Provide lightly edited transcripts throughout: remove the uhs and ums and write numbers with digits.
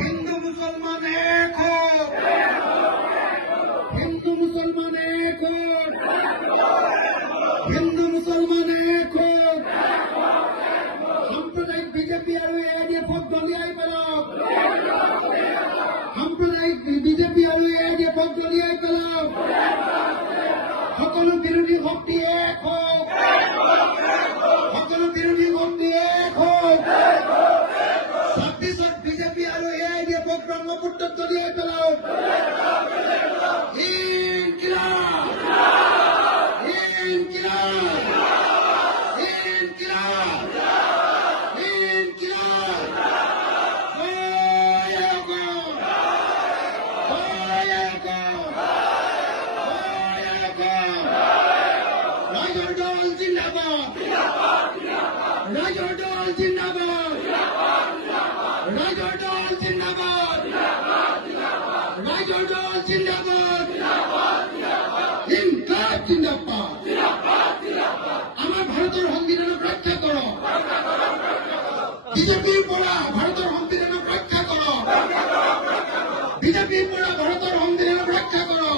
হিন্দু মুসলমান এক হোক, হিন্দু মুসলমান এক হোক, হিন্দু মুসলমান এক হোক। সাম্প্রদায়িক বিজেপি আৰু এআইডিএফক দলিয়াই পেলাওক, সাম্প্ৰদায়িক বিজেপি আৰু এআইডিএফক দলিয়াই পেলাওক। সকলো বিৰোধী শক্তি এক হোক, সকলো বিৰোধী শক্তি এক হোক। 26ত বিজেপি আৰু এআইডিএফক ব্ৰহ্মপুত্ৰত দলিয়াই পেলাওক। ইনকিলাব, ইনকিলাব, ইনকিলাব, ইনকিলাব। জয় অসম, জয় অসম, জয় অসম। ৰাইজৰ দল জিন্দাবাদ, ৰাইজৰ দল জিন্দাবাদ, ৰাইজৰ দল জিন্দাবাদ, ৰাইজৰ দল জিন্দাবাদ, ইনকিলাব জিন্দাবাদ। আমাৰ ভাৰতেৰ সংবিধানক ৰক্ষা কৰো, বিজেপিৰ পৰা ভাৰতেৰ সংবিধানক ৰক্ষা কৰো, বিজেপিৰ পৰা ভারতের সংবিধানক রক্ষা করো।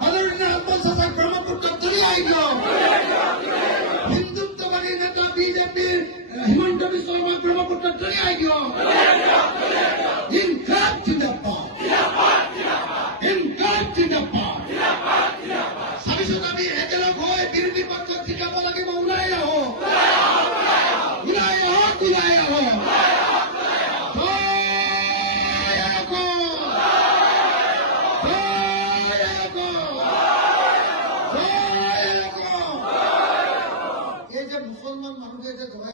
বদরুদ্দিন আব্বাস চাচাক ব্রহ্মপুত্রত দলিয়াই দিও। হিন্দুত্ববাদী নেতা বিজেপির হিমন্ত বিশ্ব শর্মাক ব্রহ্মপুত্রত দলিয়াই দিও। ইনকিলাব জিন্দাবাদ, ইনকিলাব জিন্দাবাদ। 26ত আমি একেলগ হৈ বিৰোধী পক্ষক জিকাব লাগিব। ওলাই আহো, ওলাই আহক, ওলাই আহক। জয় অসম, জয় অসম, জয় অসম। এই যে মুছলমান মানুহে যে